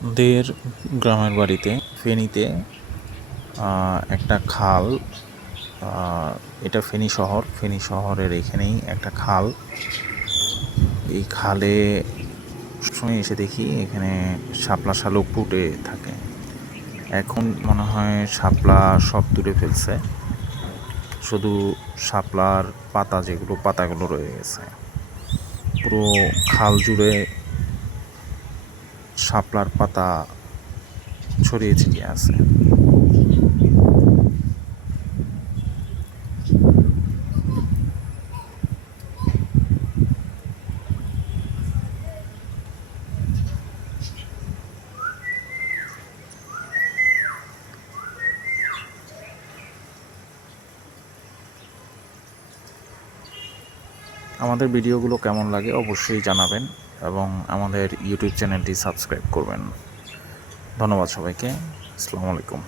দের গ্রামের বাড়িতে ফেনীতে একটা খাল, এটা ফেনী শহরের এখানেই একটা খাল। এই খালে সময় এসে দেখি এখানে শাপলা শালুক ফুটে থাকে। এখন মনে হয় শাপলা সব তুলে ফেলছে, শুধু শাপলার পাতাগুলো রয়ে গেছে। পুরো খাল জুড়ে শাপলার পাতা ছড়িয়ে ছিটিয়ে আছে। আমাদের ভিডিওগুলো কেমন লাগে অবশ্যই জানাবেন এবং আমাদের ইউটিউব চ্যানেলটি সাবস্ক্রাইব করবেন। ধন্যবাদ সবাইকে। আসসালামু আলাইকুম।